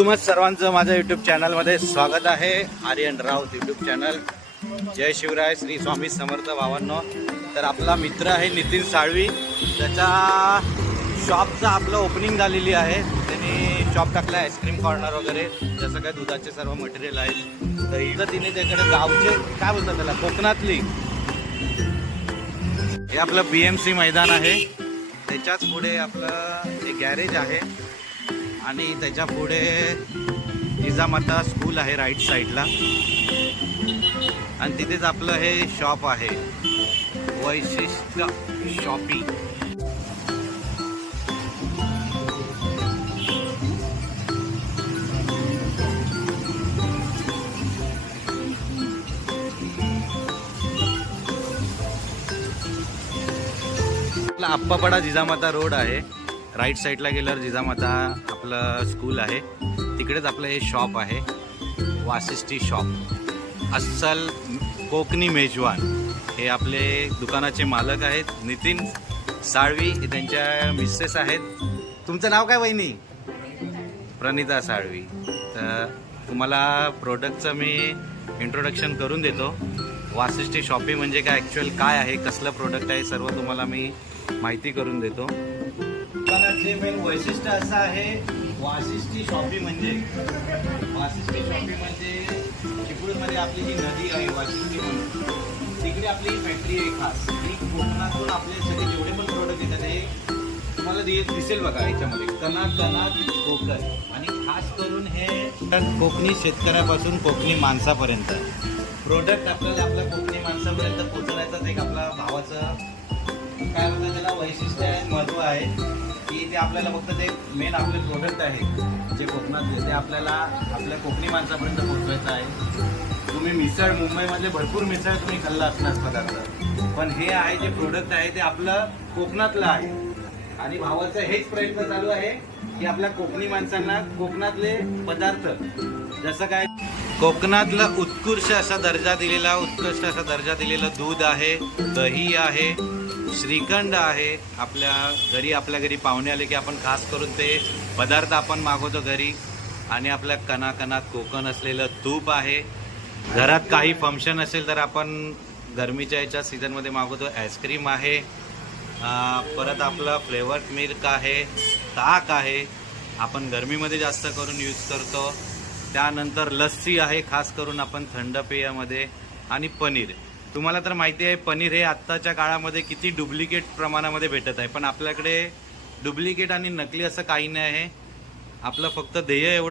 तुम्हा सर्वांचं माझ्या यूट्यूब चॅनलमध्ये स्वागत आहे. Aryan Raut YouTube channel. जय शिवराय, श्री स्वामी समर्थ भावांनो. तर आपला मित्र आहे नितीन साळवी, त्याच्या शॉपचं आपलं ओपनिंग झालेली आहे. त्यांनी शॉप टाकलं आहे, आईस्क्रीम कॉर्नर वगैरे, जसं काय दुधाचे सर्व मटेरियल आहेत. तर इथं तिने त्याकडे गावचे काय बोलतात त्याला, कोकणातली, हे आपलं BMC मैदान आहे. त्याच्याच पुढे आपलं एक गॅरेज आहे आणि त्याच्या पुढे जिजामाता स्कूल आहे राईट साईडला, आणि तिथेच आपलं हे शॉप आहे, वैशिष्ट्य शॉपिंग. आप्पापाडा जिजामाता रोड आहे. राईट साईडला गेल्यावर जिजामाता आपलं स्कूल आहे, तिकडेच आपलं हे शॉप आहे, वासिष्ठी शॉप. अस्सल कोकणी मेजवान हे आपले दुकानाचे मालक आहेत, नितीन साळवी. त्यांच्या मिसेस आहेत. तुमचं नाव काय वहिनी? प्रणिता साळवी. तर तुम्हाला प्रोडक्टचं मी इंट्रोडक्शन करून देतो. वासिष्ठी शॉपिंग म्हणजे काय, ॲक्च्युअल काय आहे, कसलं प्रोडक्ट आहे, सर्व तुम्हाला मी माहिती करून देतो. दुकानाचे मेन वैशिष्ट्य असं आहे, वासिष्ठी शॉपिंग म्हणजे चिपळूणमध्ये आपली जी नदी आहे वासिष्ठी म्हणून, तिकडे आपली फॅक्टरी आहे खास. ती कोकणातून आपले सगळे जेवढे पण प्रोडक्ट येतात हे तुम्हाला दिसेल बघा याच्यामध्ये, कणाकणात कोकण. आणि खास करून हे कोकणी शेतकऱ्यापासून कोकणी माणसापर्यंत प्रोडक्ट आपल्याला आपल्या कोकणी माणसापर्यंत पोहोचवण्याचाच एक आपला भावाचं काय म्हणतात त्याला वैशिष्ट्य आहे, महत्त्व आहे की ते आपल्याला फक्त ते मेन आपले प्रोडक्ट आहे जे कोकणातले, ते आपल्याला आपल्या कोकणी माणसापर्यंत पोहोचवायचं आहे. तुम्ही मिसळ, मुंबईमधले भरपूर मिसळ तुम्ही खाल्ला असणार पदार्थ, पण हे आहे जे प्रोडक्ट आहे ते आपलं कोकणातलं आहे. आणि भावाचं हेच प्रयत्न चालू आहे की आपल्या कोकणी माणसांना कोकणातले पदार्थ, जसं काय कोकणातलं उत्कृष्ट असा दर्जा दिलेला दूध आहे, दही आहे, श्रीखंड आहे. आपल्या घरी पाहुणे आले की आपण खास करून ते पदार्थ आपण मागवतो घरी. आणि आपल्या कणाकणात कोकण असलेलं तूप आहे. घरात काही फंक्शन असेल तर आपण गरमीच्या याच्या सीझनमध्ये मागवतो. आईस्क्रीम आहे, परत आपलं फ्लेवर्ड मिल्क आहे, ताक आहे, आपण गरमीमध्ये जास्त करून यूज करतो. त्यानंतर लस्सी आहे, खास करून आपण थंड पेयामध्ये. आणि पनीर. तुम्हाला तर माहिती आहे पनीर हे आत्ताच्या काळामध्ये किती डुप्लिकेट प्रमाणामध्ये भेटत आहे, पण आपल्याकडे डुप्लिकेट आणि नकली असं काही नाही आहे. आपलं फक्त ध्येय एवढं